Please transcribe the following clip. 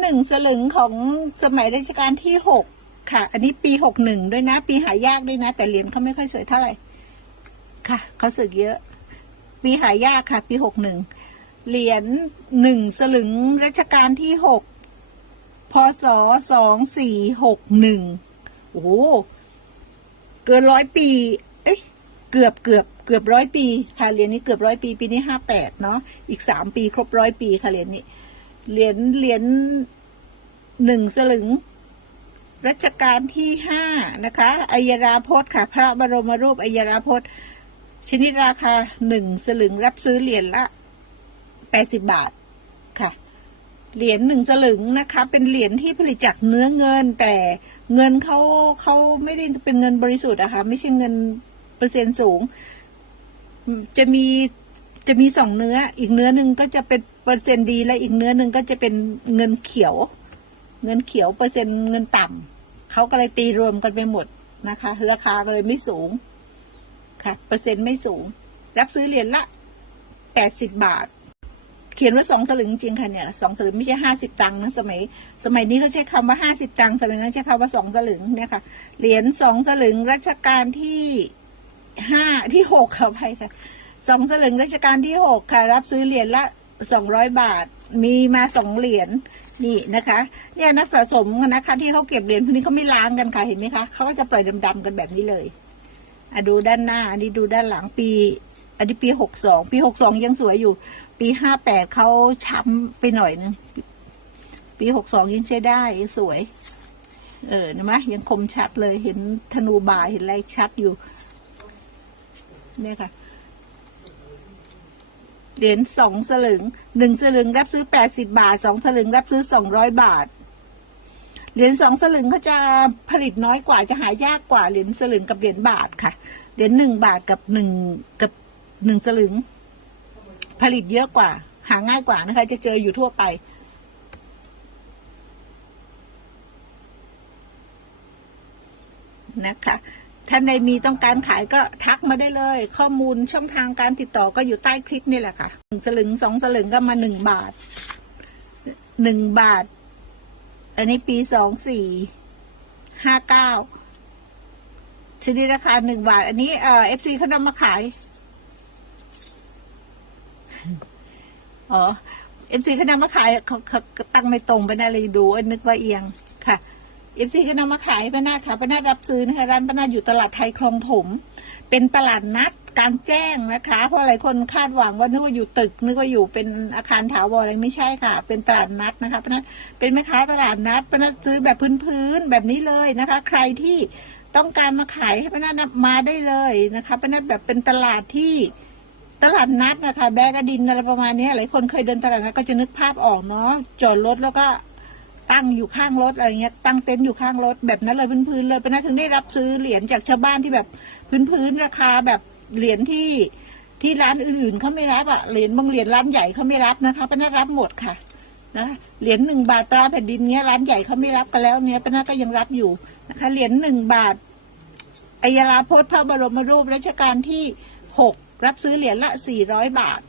หนึ่งสลึงของสมัยรัชกาลที่หกค่ะ อันนี้ปีหกหนึ่งด้วยนะ ปีหายากด้วยนะ แต่เหรียญเขาไม่ค่อยสวยเท่าไหร่ ค่ะเขาสึกเยอะ ปีหายากค่ะ ปีหกหนึ่งเหรียญหนึ่งสลึงรัชกาลที่หกพศสองสี่หกหนึ่งโอ้โหเกินร้อยปี เอ้ยเกือบเกือบเกือบร้อยปี ค่ะเหรียญนี้เกือบร้อยปี ปีนี้ห้าแปดเนาะอีกสามปี ครบร้อยปีค่ะเหรียญนี้ เหรียญเหรียญหนึ่งสลึง รัชกาลที่ห้านะคะอัยราพจน์ค่ะ พระบรมรูปอัยราพจน์ชนิดราคาหนึ่งสลึงรับซื้อเหรียญละแปดสิบบาทค่ะ เหรียญหนึ่งสลึงนะคะ เป็นเหรียญที่ผลิตจากเนื้อเงิน แต่เงินเขาเขาไม่ได้เป็นเงินบริสุทธิ์อะค่ะไม่ใช่เงินเปอร์เซ็นต์สูง จะมีจะมีสองเนื้ออีกเนื้อหนึ่งก็จะเป็น เปอร์เซ็นต์ดีและอีกเนื้อหนึ่งก็จะเป็นเงินเขียว เงินเขียวเปอร์เซ็นต์เงินต่ำเขาก็เลยตีรวมกันไปหมดนะคะ ราคาก็เลยไม่สูงค่ะเปอร์เซ็นต์ไม่สูง รับซื้อเหรียญละแปดสิบบาท เขียนว่าสองสลึงจริงค่ะเนี่ยสองสลึงไม่ใช่ห้าสิบตังค์นะสมัย สมัยนี้เขาใช้คำว่าห้าสิบตังค์สมัยนั้นใช้คำว่าสองสลึงเนี่ยค่ะเหรียญสองสลึงรัชกาลที่ห้าที่หกค่ะไปค่ะสองสลึงรัชกาลที่หกค่ะ รับซื้อเหรียญละ สองร้อยบาท มีมาสองเหรียญนี่นะคะ เนี่ยนักสะสมนะคะ ที่เขาเก็บเหรียญพวกนี้เขาไม่ล้างกันค่ะเห็นไหมคะเขาก็จะปล่อยดำๆกันแบบนี้เลยอะดูด้านหน้า อันนี้ดูด้านหลังปี อันนี้ปีหกสองปีหกสองยังสวยอยู่ ปีห้าแปดเขาช้ำไปหน่อยนึงปีหกสองยังใช้ได้สวย เออนะมะยังคมชัดเลยเห็นธนูบายเห็นอะไรชัดอยู่เนี่ยค่ะ เหรียญสองสลึงหนึ่งสลึงรับซื้อแปดสิบาทสองสลึงรับซื้อสองร้อยบาท เหรียญสองสลึงเขาจะผลิตน้อยกว่าจะหายากกว่าเหรียญสลึงกับเหรียญบาทค่ะ เหรียญหนึ่งบาทกับหนึ่งกับหนึ่งสลึง ผลิตเยอะกว่า หาง่ายกว่านะคะ จะเจออยู่ทั่วไปนะคะ ท่านใดมีต้องการขายก็ทักมาได้เลย ข้อมูลช่องทางการติดต่อก็อยู่ใต้คลิปนี่แหละค่ะหนึ่งสลึงสองสลึงก็มาหนึ่งบาทหนึ่งบาท อันนี้ปีสองสี่ห้าเก้าชนิดราคาหนึ่งบาท อันนี้เอ่อฟซีเขานำมาขาย อ๋อเอฟซีเขานำมาขายเขาเขาตั้งไม่ตรงไปนะเลยดูอันนึกว่าเอียง เอฟซีเขานำมาขายป้านาค่ะป้านารับซื้อนะคะร้านป้านาอยู่ตลาดไทยคลองถม เป็นตลาดนัดกลางแจ้งนะคะ เพราะหลายคนคาดหวังว่านึกว่าอยู่ตึกนึกว่าอยู่เป็นอาคารถาวรอะไรไม่ใช่ค่ะ เป็นตลาดนัดนะคะป้านาเป็นแม่ค้าตลาดนัดป้านาซื้อแบบพื้นๆแบบนี้เลยนะคะ ใครที่ต้องการมาขายให้ป้านามาได้เลยนะคะป้านาแบบเป็นตลาดที่ตลาดนัดนะคะ แบกดินอะไรประมาณนี้หลายคนเคยเดินตลาดนัดก็จะนึกภาพออกเนาะจอดรถแล้วก็ ตั้งอยู่ข้างรถอะไรเงี้ยตั้งเต็นท์อยู่ข้างรถแบบนั้นเลยพื้นๆเลยเป็นนั้นถึงได้รับซื้อเหรียญจากชาวบ้านที่แบบพื้นๆราคาแบบเหรียญที่ที่ร้านอื่นๆเขาไม่รับอะเหรียญบางเหรียญร้านใหญ่เขาไม่รับนะคะเป็นนั้นรับหมดค่ะนะเหรียญหนึ่งบาทตราแผ่นดินเนี้ยร้านใหญ่เขาไม่รับกันแล้วเนี้ยเป็นนั้นก็ยังรับอยู่นะคะเหรียญหนึ่งบาทอัยราพจน์พระบรมรูปรัชกาลที่หกรับซื้อเหรียญละสี่ร้อยบาท